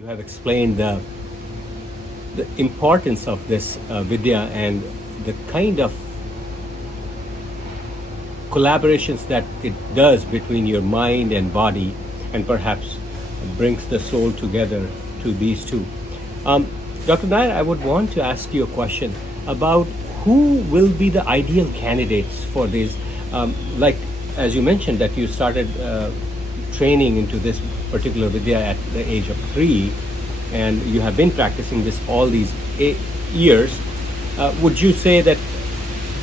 You have explained the importance of this vidya and the kind of collaborations that it does between your mind and body, and perhaps brings the soul together to these two. Dr. Nair, I would want to ask you a question about who will be the ideal candidates for this. Like, as you mentioned, that you started training into this particular vidya at the age of 3, and you have been practicing this all these years. Would you say that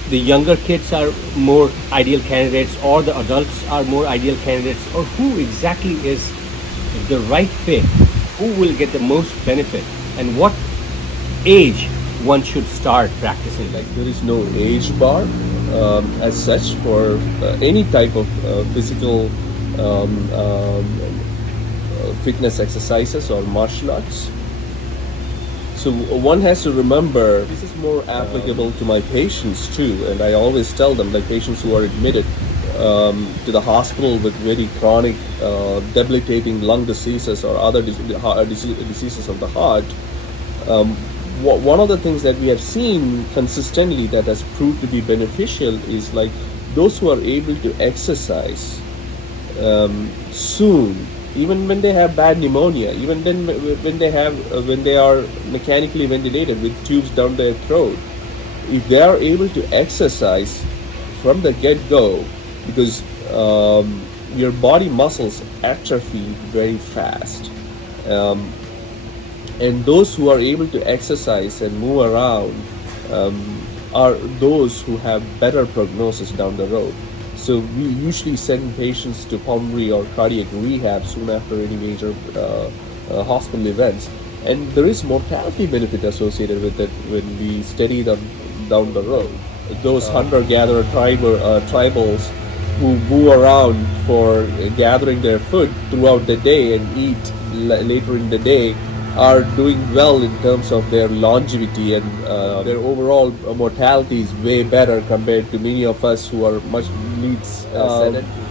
the younger kids are more ideal candidates, or the adults are more ideal candidates, or who exactly is the right fit? Who will get the most benefit, and what age one should start practicing? Like, there is no age bar as such for any type of physical fitness exercises or martial arts. So one has to remember, this is more applicable to my patients too, and I always tell them, like patients who are admitted to the hospital with very chronic debilitating lung diseases or other diseases of the heart, one of the things that we have seen consistently that has proved to be beneficial is like those who are able to exercise soon, even when they have bad pneumonia, even then when they are mechanically ventilated with tubes down their throat, if they are able to exercise from the get-go, because your body muscles atrophy very fast, and those who are able to exercise and move around are those who have better prognosis down the road. So we usually send patients to pulmonary or cardiac rehab soon after any major hospital events, and there is mortality benefit associated with it when we study them down the road. Those hunter-gatherer tribals who move around for gathering their food throughout the day and eat later in the day are doing well in terms of their longevity, and their overall mortality is way better compared to many of us who are much leads.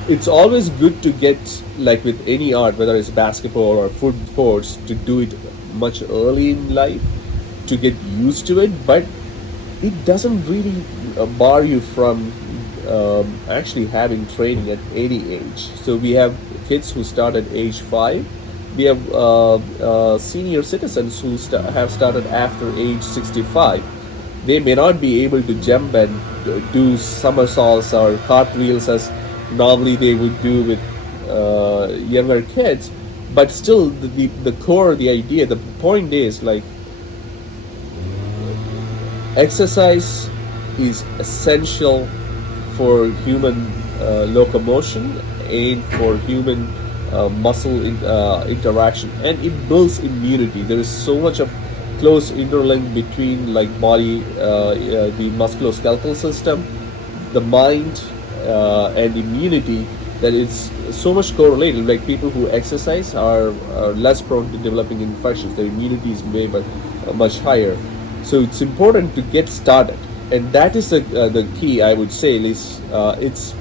It's always good to get, like with any art, whether it's basketball or foot sports, to do it much early in life to get used to it, but it doesn't really bar you from actually having training at any age. So we have kids who start at age 5. We have senior citizens who have started after age 65. They may not be able to jump and do somersaults or cartwheels as normally they would do with younger kids, but still the core, the idea, the point is like exercise is essential for human locomotion and for human muscle interaction, and it builds immunity. There is so much of close interlink between like body, the musculoskeletal system, the mind, and immunity, that it's so much correlated. Like people who exercise are less prone to developing infections. Their immunity is way much higher. So it's important to get started, and that is the key. I would say is it's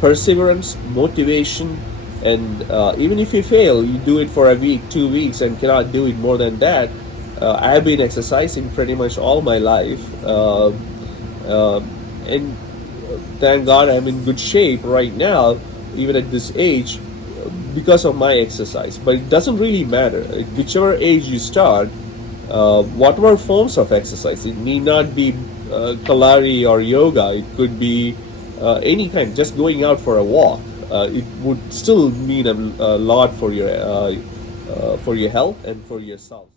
perseverance, motivation. And even if you fail, you do it for a week, 2 weeks, and cannot do it more than that. I have been exercising pretty much all my life, and thank God I'm in good shape right now, even at this age, because of my exercise. But it doesn't really matter. Whichever age you start, whatever forms of exercise, it need not be Kalari or yoga. It could be any kind, just going out for a walk. It would still mean a lot for your health and for yourself.